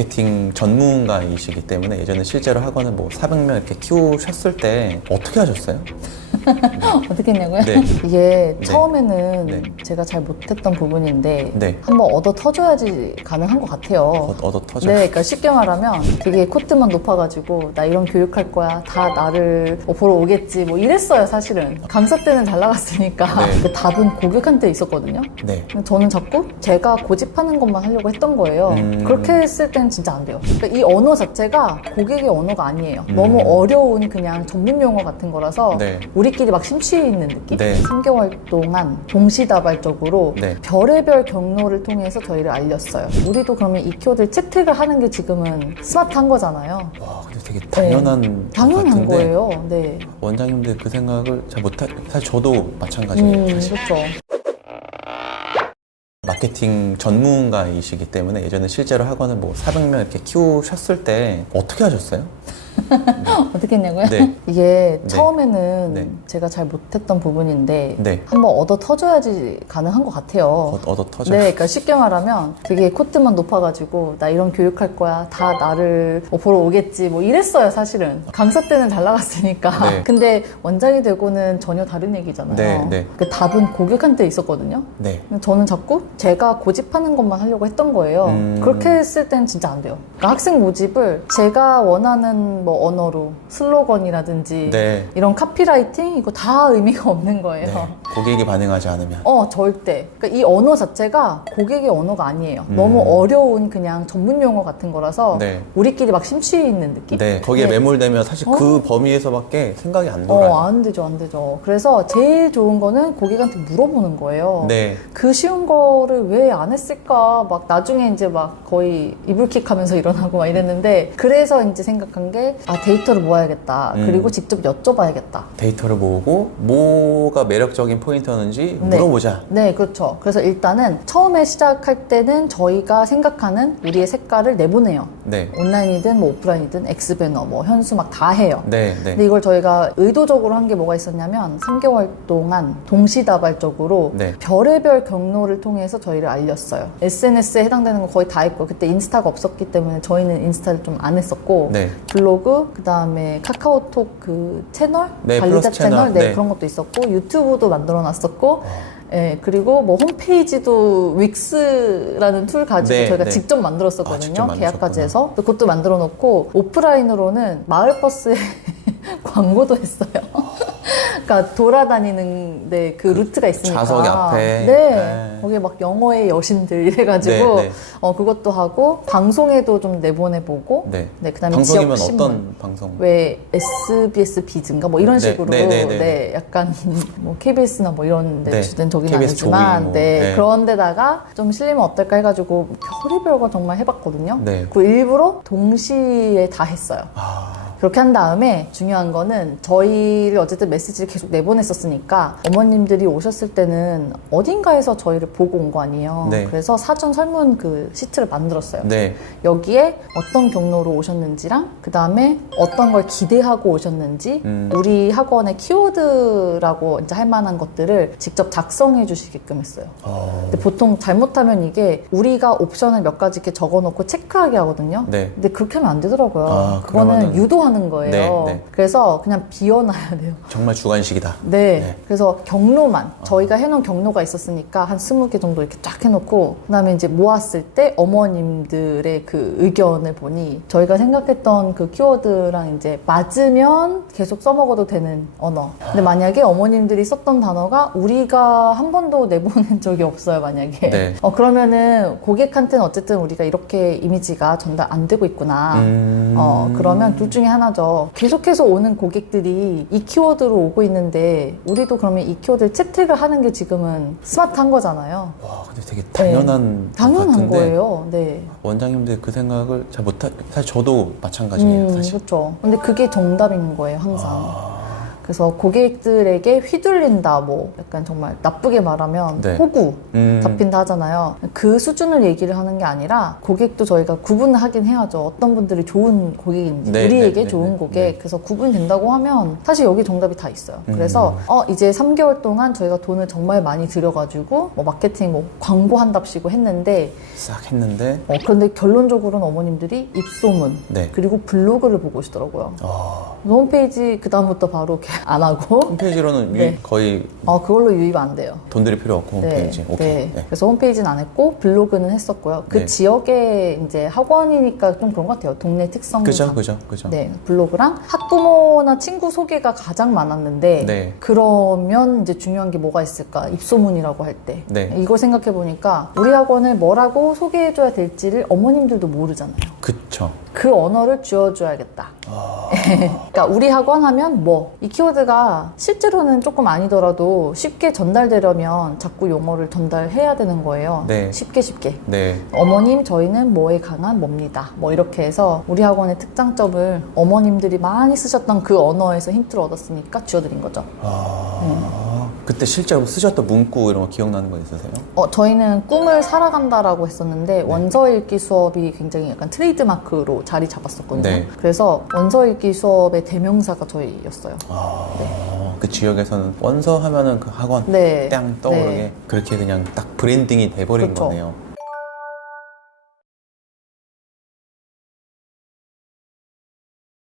마케팅 전문가이시기 때문에 예전에 실제로 학원을 뭐 400명 이렇게 키우셨을 때 어떻게 하셨어요? 어떻게 했냐고요? 네. 이게 네. 처음에는 네. 제가 잘 못했던 부분인데 네. 한번 얻어 터줘야지 가능한 것 같아요. 얻어 터져. 네, 그러니까 쉽게 말하면 되게 코트만 높아가지고 나 이런 교육할 거야, 다 나를 보러 오겠지, 뭐 이랬어요 사실은. 강사 때는 잘 나갔으니까. 네. 그 답은 고객한테 있었거든요. 네. 저는 자꾸 제가 고집하는 것만 하려고 했던 거예요. 그렇게 했을 때는 진짜 안 돼요. 그러니까 이 언어 자체가 고객의 언어가 아니에요. 너무 어려운 그냥 전문 용어 같은 거라서 네. 우리끼리 막 심취해 있는 느낌? 네. 3개월 동안 동시다발적으로 네. 별의별 경로를 통해서 저희를 알렸어요. 우리도 그러면 이 키워드를 채택을 하는 게 지금은 스마트한 거잖아요. 와, 근데 되게 당연한 것 당연한 같은데 거예요. 네. 원장님들 그 생각을 잘 못하. 사실 저도 마찬가지예요. 사실. 그렇죠. 마케팅 전문가이시기 때문에 예전에 실제로 학원을 뭐 400명 이렇게 키우셨을 때 어떻게 하셨어요? 어떻게 했냐고요? 네. 이게 네. 처음에는 네. 제가 잘 못했던 부분인데 네. 한번 얻어 터줘야지 가능한 것 같아요. 얻어 터져. 네, 그러니까 쉽게 말하면 되게 코트만 높아가지고 나 이런 교육할 거야, 다 나를 보러 오겠지, 뭐 이랬어요 사실은. 강사 때는 잘 나갔으니까. 네. 근데 원장이 되고는 전혀 다른 얘기잖아요. 네, 네. 그 답은 고객한테 있었거든요. 네. 저는 자꾸 제가 고집하는 것만 하려고 했던 거예요. 그렇게 했을 땐 진짜 안 돼요. 그러니까 학생 모집을 제가 원하는 뭐 언어로 슬로건이라든지 네. 이런 카피라이팅 이거 다 의미가 없는 거예요. 네. 고객이 반응하지 않으면. 절대. 그러니까 이 언어 자체가 고객의 언어가 아니에요. 너무 어려운 그냥 전문 용어 같은 거라서 네. 우리끼리 막 심취해 있는 느낌? 네. 거기에 네. 매몰되면 사실 그 범위에서밖에 생각이 안 돌아요. 안 되죠, 안 되죠. 그래서 제일 좋은 거는 고객한테 물어보는 거예요. 네. 그 쉬운 거를 왜 안 했을까? 막 나중에 이제 막 거의 이불킥 하면서 일어나고 막 이랬는데 그래서 이제 생각한 게 데이터를 모아야겠다. 그리고 직접 여쭤봐야겠다. 데이터를 모으고 뭐가 매력적인 포인트였는지 물어보자. 네, 그렇죠. 그래서 일단은 처음에 시작할 때는 저희가 생각하는 우리의 색깔을 내보내요. 네. 온라인이든 뭐 오프라인이든 엑스배너, 뭐 현수 막 다 해요. 네. 네. 근데 이걸 저희가 의도적으로 한 게 뭐가 있었냐면 3개월 동안 동시다발적으로 네. 별의별 경로를 통해서 저희를 알렸어요. SNS에 해당되는 거 거의 다 했고 그때 인스타가 없었기 때문에 저희는 인스타를 좀 안 했었고 네. 블로그, 그 다음에 카카오톡 그 채널? 네, 관리자 플러스 채널. 네, 네. 그런 것도 있었고 유튜브도 만들어 놨었고 예, 그리고 뭐 홈페이지도 윅스라는 툴 가지고 네, 저희가 네. 직접 만들었었거든요. 직접 계약까지 만드셨구나. 해서. 그것도 만들어 놓고 오프라인으로는 마을버스에 광고도 했어요. 그러니까 돌아다니는데 그 루트가 있으니까. 좌석 앞에. 네. 네. 거기에 막 영어의 여신들 이래가지고 네, 네. 그것도 하고 방송에도 좀 내보내보고. 네. 그다음에 방송이면 지역 신문. 어떤 방송? 왜 SBS 비즈인가 뭐 이런 네, 식으로 네, 네, 네. 약간 뭐 KBS나 뭐 이런 데 네, 주된 저기는 KBS 아니지만 조이 뭐, 네, 네. 그런 데다가 좀 실리면 어떨까 해가지고 별의별 거 정말 해봤거든요. 네. 그 일부러 동시에 다 했어요. 그렇게 한 다음에 중요한 거는 저희를 어쨌든 메시지를 계속 내보냈었으니까 어머님들이 오셨을 때는 어딘가에서 저희를 보고 온 거 아니에요. 네. 그래서 사전 설문 그 시트를 만들었어요. 네. 여기에 어떤 경로로 오셨는지랑 그 다음에 어떤 걸 기대하고 오셨는지 우리 학원의 키워드라고 이제 할 만한 것들을 직접 작성해 주시게끔 했어요. 근데 보통 잘못하면 이게 우리가 옵션을 몇 가지 이렇게 적어놓고 체크하게 하거든요. 네. 근데 그렇게 하면 안 되더라고요. 그러면은- 그거는 유도하는 거예요. 네, 네. 그래서 그냥 비워놔야 돼요. 정말 주관식이다. 네. 그래서 경로만 저희가 해놓은 경로가 있었으니까 한 20개 정도 이렇게 쫙 해놓고 그다음에 이제 모았을 때 어머님들의 그 의견을 보니 저희가 생각했던 그 키워드랑 이제 맞으면 계속 써먹어도 되는 언어. 근데 만약에 어머님들이 썼던 단어가 우리가 한 번도 내보낸 적이 없어요, 만약에. 네. 그러면은 고객한테는 어쨌든 우리가 이렇게 이미지가 전달 안 되고 있구나. 그러면 둘 중에 하나죠. 계속해서 오는 고객들이 이 키워드로 오고 있는데 우리도 그러면 이 키워드를 채택을 하는 게 지금은 스마트한 거잖아요. 와, 근데 되게 당연한 것 당연한 같은데 거예요. 네. 원장님들 그 생각을 잘 못하. 사실 저도 마찬가지예요. 사실. 그렇죠. 근데 그게 정답인 거예요, 항상. 그래서 고객들에게 휘둘린다, 뭐 약간 정말 나쁘게 말하면 네. 호구 잡힌다 하잖아요. 그 수준을 얘기를 하는 게 아니라 고객도 저희가 구분을 하긴 해야죠. 어떤 분들이 좋은 고객인지, 네, 우리에게 네, 좋은 네, 고객. 네. 그래서 구분된다고 하면 사실 여기 정답이 다 있어요. 그래서 이제 3개월 동안 저희가 돈을 정말 많이 들여가지고 뭐 마케팅, 뭐 광고한답시고 했는데 싹 했는데 그런데 결론적으로는 어머님들이 입소문 네. 그리고 블로그를 보고 오시더라고요. 그래서 홈페이지 그 다음부터 바로 이렇게 안 하고 홈페이지로는 네. 거의 그걸로 유입 안 돼요. 돈 들일 필요 없고 홈페이지. 네, 오케이. 네. 네. 그래서 홈페이지는 안 했고 블로그는 했었고요. 그 네. 지역에 이제 학원이니까 좀 그런 것 같아요. 동네 특성. 그죠. 네, 블로그랑 학부모나 친구 소개가 가장 많았는데 네. 그러면 이제 중요한 게 뭐가 있을까? 입소문이라고 할 때. 네. 이걸 생각해 보니까 우리 학원을 뭐라고 소개해줘야 될지를 어머님들도 모르잖아요. 그쵸. 그 언어를 쥐어줘야겠다. 그러니까 우리 학원 하면 뭐 이 키워드가 실제로는 조금 아니더라도 쉽게 전달되려면 자꾸 용어를 전달해야 되는 거예요. 네. 쉽게. 네. 어머님 저희는 뭐에 강한 뭡니다. 뭐 이렇게 해서 우리 학원의 특장점을 어머님들이 많이 쓰셨던 그 언어에서 힌트를 얻었으니까 쥐어드린 거죠. 그때 실제로 쓰셨던 문구 이런 거 기억나는 거 있으세요? 저희는 꿈을 살아간다라고 했었는데 원서 읽기 수업이 굉장히 약간 트레이드마크로 자리 잡았었거든요. 네. 그래서 원서 읽기 수업의 대명사가 저희였어요. 그 지역에서는 원서 하면은 그 학원 네. 땅 떠오르게 네. 그렇게 그냥 딱 브랜딩이 돼버린 그렇죠. 거네요.